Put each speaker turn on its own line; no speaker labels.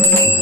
Thank you.